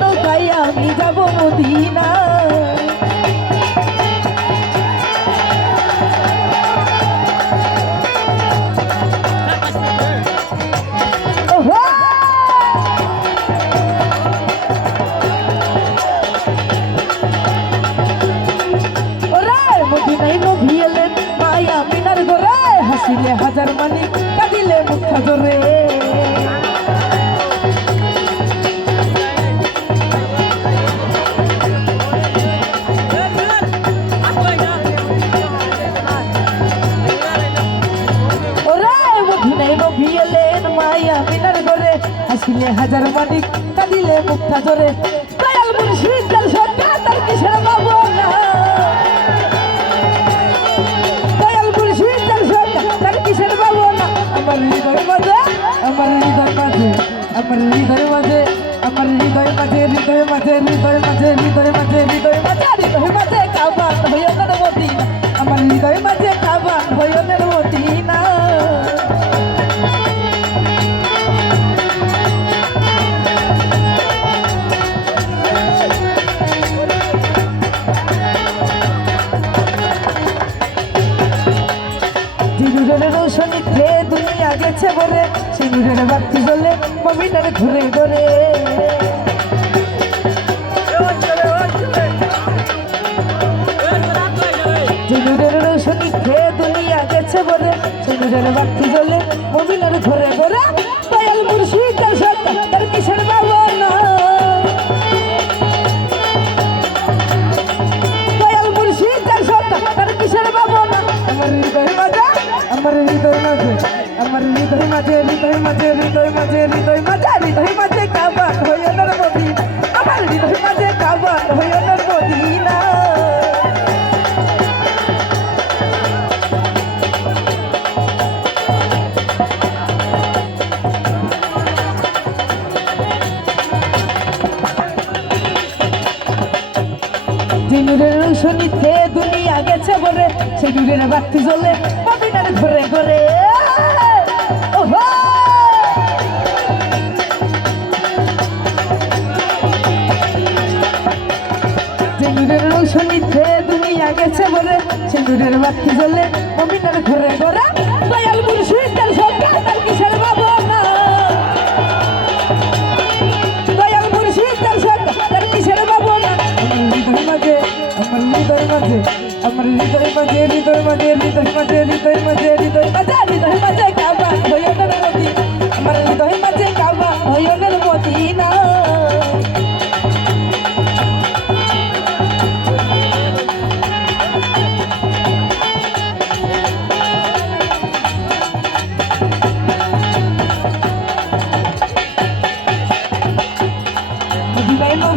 নৌকায় আমি যাব মদিনা। হাসিলে হাজার মানি কাঁদিলে মুখা জোরে। মায়া মিনার ঘরে হাসিলে হাজার মানি কাঁদিলে মুখা জোরে। দয়াল মুর্শিদ তার সরকার তার কিসের বাবু না। আমার হৃদয় মাঝে আমার হৃদয় মাঝে আমার হৃদয় মাঝে আমার হৃদয় মাঝে হৃদয় মাঝে হৃদয় মাঝে হৃদয় মাঝে হৃদয় মাঝে হৃদয় মাঝে কাবান ভয়নের মদিনা। আমার হৃদয় মাঝে কাবান ভয়নের মদিনা। রোশনীতে দুনিয়া গেছে বলে সিঁদুরের বাতি জ্বলে মমিনার ঘুরে ঘুরে। সিঁদুরের রোশনীতে দুনিয়া গেছে বলে সিঁদুরের বাতি জ্বলে মমিনার ঘুরে ঘুরে। দয়াল মুর্শিদ তার সরকার তার কিসের বাবু না। দয়াল মুর্শিদ তার সরকার তার কিসের বাবু না। আমার হৃদয় মাঝে আমার হৃদয় মাঝে আমার হৃদয় মাঝে হৃদয় মাঝে হৃদয় মাঝে হৃদয় মাঝে হৃদয় মাঝে কাবান ভয়নের মদিনা। আমার হৃদয় মাঝে কাবান ভয়নের মদিনা। সিঁদুরের রোশনীতে দুনিয়া গেছে বলে সিঁদুরের বাতি জ্বলে মদিনার ঘরে ঘরে। সিঁদুরের রোশনীতে দুনিয়া গেছে বলে সিঁদুরের বাতি জ্বলে মদিনার ঘরে ঘরে। দয়াল মুর্শিদ তার সরকার তার কিসের বাবু না। দয়াল মুর্শিদ তার সরকার তার কিসের বাবু না। হৃদয় মাঝে আমার হৃদয় মাঝে আমার হৃদয় মাঝে হৃদয় মাঝে হৃদয় মাঝে হৃদয় মাঝে হৃদয় মাঝে হৃদয় মাঝে কাবান ভয়নের মদিনা। আমার হৃদয় মাঝে কাবান ভয়নের মদিনা।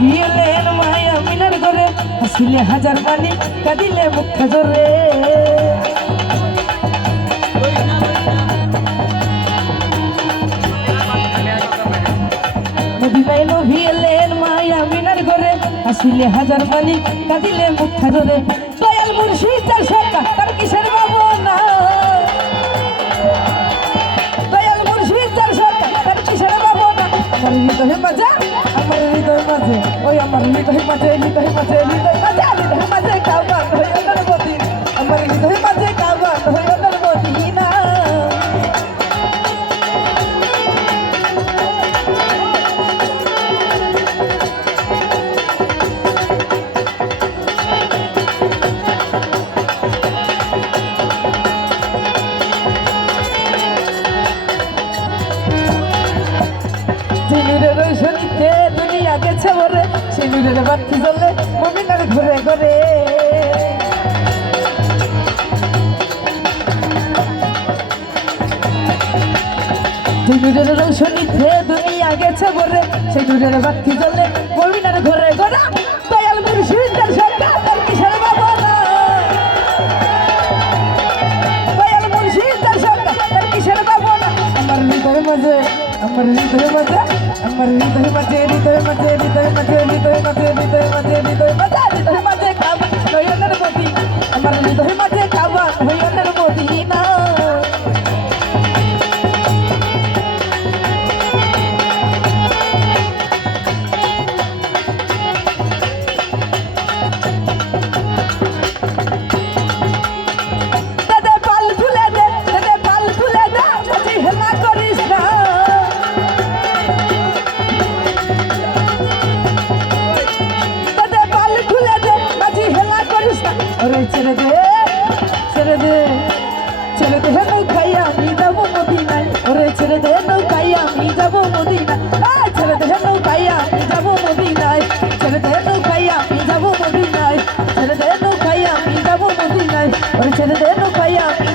ভিলেন মায়া মিনার ঘরে হাসিলে হাজার মানি কাঁদিলে মুখা জোরে। মদিনায় নবী এলেন মায়া মিনার ঘরে হাসিলে হাজার মানি কাঁদিলে মুখা জোরে। দয়াল মুর্শিদ তার সরকার তার কিসের বাবু না। দয়াল মুর্শিদ তার সরকার তার কিসের বাবু না। আমার হৃদয় মাঝে আমার হৃদয় মাঝে ওই আমার হৃদয় মাঝে হৃদয় মাঝে হৃদয় মাঝে হৃদয় মাঝে কাবান ভয়নের মদিনা। আমার হৃদয় মাঝে কাবান ভয়নের মদিনা। সিঁদুরের রোশনীতে দুনিয়া গেছে বলে সিঁদুরের বাতি জ্বলে মমিনার ঘরে ঘরে। সিঁদুরের রোশনীতে দুনিয়া গেছে বলে সিঁদুরের বাতি জ্বলে মমিনার ঘরে ঘরে। দয়াল মুর্শিদ তার সরকার তার কিসের বাবু না। দয়াল মুর্শিদ তার সরকার তার কিসের বাবু না। আমার হৃদয় মাঝে আমার হৃদয় মাঝে আমার হৃদয় মাঝে হৃদয় মাঝে হৃদয় মাঝে হৃদয় মাঝে হৃদয় মাঝে হৃদয় মাঝে হৃদয় মাঝে কাবান ভয়নের মদিনা। আমার হৃদয় মাঝে কাবান ভয়নের মদিনা। ছেড়ে দে ছেড়ে দে ছেড়ে দে নৌকায় আমি যাবো মদিনায় ওরে ছেড়ে দে নৌকায় আমি যাবো মদিনায় ছেড়ে দে নৌকায় আমি যাবো মদিনায় ছেড়ে দে নৌকায় আমি যাবো মদিনায় ছেড়ে দে নৌকায় আমি যাবো মদিনায় ওরে ছেড়ে দে নৌকায় আমি